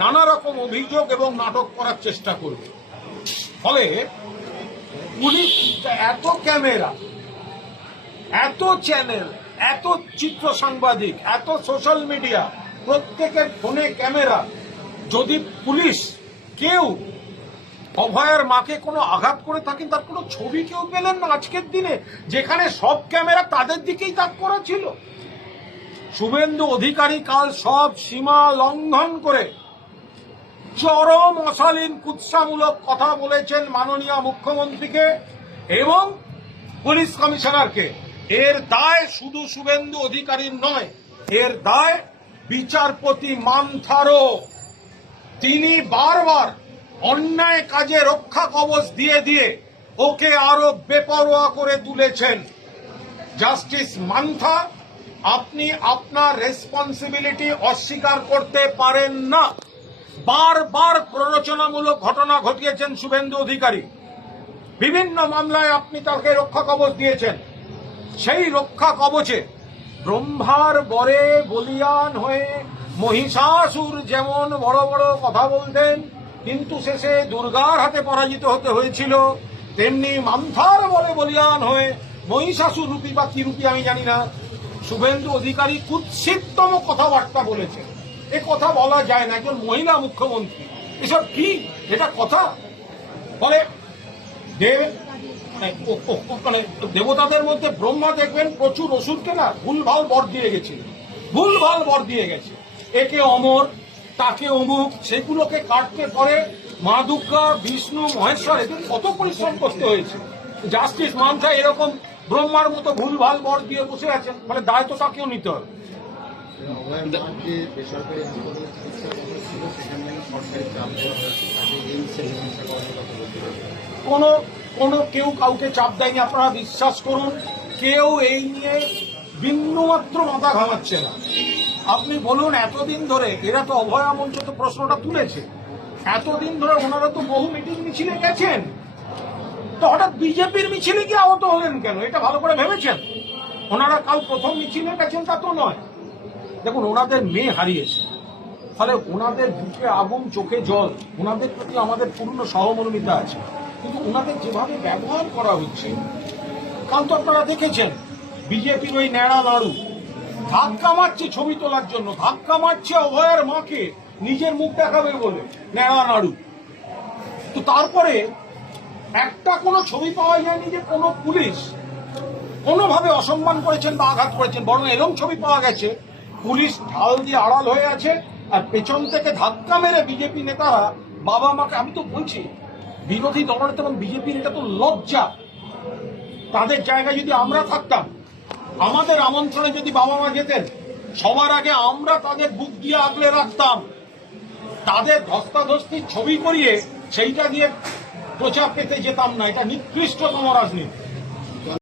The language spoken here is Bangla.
নানা রকম অভিযোগ এবং নাটক করার চেষ্টা করবে। ফলে পুলিশ এত ক্যামেরা, এত চ্যানেল, এত চিত্র সাংবাদিক, এত সোশ্যাল মিডিয়া, প্রত্যেকের ফোনে ক্যামেরা, যদি পুলিশ কেউ অভয়ার মাকে কোনো আঘাত করে থাকেন তার কোনো ছবি কেউ পেলেন না আজকের দিনে, যেখানে সব ক্যামেরা তাদের দিকেই তাক করা ছিল। শুভেন্দু অধিকারী কাল সব সীমা লঙ্ঘন করে চরম অশালীন কুৎসামূলক কথা বলেছেন মাননীয় মুখ্যমন্ত্রীকে এবং পুলিশ কমিশনারকে। এর দায় শুধু শুভেন্দু অধিকারীর নয়, এর দায় বিচারপতি মান্থারও। তিনি বারবার অন্যায় কাজে রক্ষা কবচ দিয়ে দিয়ে ওকে আরো বেপরোয়া করে তুলেছেন। জাস্টিস মান্থা, আপনি আপনার রেসপন্সিবিলিটি অস্বীকার করতে পারেন না। বারবার প্ররোচনামূলক ঘটনা ঘটিয়েছেন শুভেন্দু অধিকারী, বিভিন্ন মামলায় আপনি তাকে রক্ষা কবচ দিয়েছেন। সেই রক্ষা কবচে ব্রহ্মার বরে বলিয়ান হয়ে মহিষাসুর যেমন বড় বড় কথা বলতেন কিন্তু শেষে দুর্গার হাতে পরাজিত হতে হয়েছিল, তেমনি মান্থার বলে বলিয়ান হয়ে মহিষাসুর রূপী বা কি রূপী আমি জানি না, শুভেন্দু অধিকারী কুৎসিততম কথাবার্তা বলেছেন। এ কথা বলা যায় না, একজন মহিলা মুখ্যমন্ত্রী, এসব কি, এটা কথা? ফলে দেবতাদের মধ্যে ব্রহ্মা দেখবেন প্রচুর ওষুধকে না ভুলভাল বর দিয়ে গেছে, ভুলভাল বর দিয়ে গেছে, একে অমর তাকে অমুক, সেগুলোকে কাটতে পরে মা দুর্গা, বিষ্ণু, মহেশ্বর এদের কত পরিশ্রম করতে হয়েছে। জাস্টিস মানসা এরকম ব্রহ্মার মতো ভুলভাল বর দিয়ে বসে আছেন, মানে দায় তো তাকেও নিতে হবে। কেউ কাউকে চাপ দেয়নি, আপনারা বিশ্বাস করুন। কেউ এই নিয়ে বিন্দুমাত্র মাথা ঘামাচ্ছে না। আপনি বলুন, এতদিন ধরে এরা তো অভয়া মঞ্চ তো প্রশ্নটা তুলেছে, এতদিন ধরে ওনারা তো বহু মিটিং মিছিলে গেছেন, তো হঠাৎ বিজেপির মিছিলে গিয়ে আহত হলেন কেন? এটা ভালো করে ভেবেছেন? ওনারা কাল প্রথম মিছিলে গেছেন তা তো নয়। দেখুন, ওনাদের মেয়ে হারিয়েছে, ফলে ওনাদের বুকে আগুন, চোখে জল, ওনাদের প্রতি আমাদের পূর্ণ সহমর্মিতা আছে। কিন্তু ওনাদের যেভাবে ব্যবহার করা হচ্ছে, কাল তো আপনারা দেখেছেন বিজেপির ওই ন্যাড়া নাড়ু ধাক্কা মারছে ছবি তোলার জন্য, ধাক্কা মারছে অভয়ার মাকে নিজের মুখ দেখাবে বলে, ন্যাড়া নাড়ু। তো তারপরে একটা কোনো ছবি পাওয়া যায়নি যে কোনো পুলিশ কোনোভাবে অসম্মান করেছেন বা আঘাত করেছেন, বরং এরকম ছবি পাওয়া গেছে পুলিশ ঢাল দিয়ে আড়াল হয়ে আছে আর পেছন থেকে ধাক্কা মেরে বিজেপি নেতারা বাবা মাকে, আমি তো বলছি বিরোধী দলনেতা এবং বিজেপির এটা তো লজ্জা। তাদের জায়গায় যদি আমরা থাকতাম, আমাদের আমন্ত্রণে যদি বাবা মা যেতেন, সবার আগে আমরা তাদের বুক দিয়ে আগলে রাখতাম, তাদের ধস্তাধস্তির ছবি করিয়ে সেইটা দিয়ে প্রচার পেতে যেতাম না। এটা নিকৃষ্টতম রাজনীতি।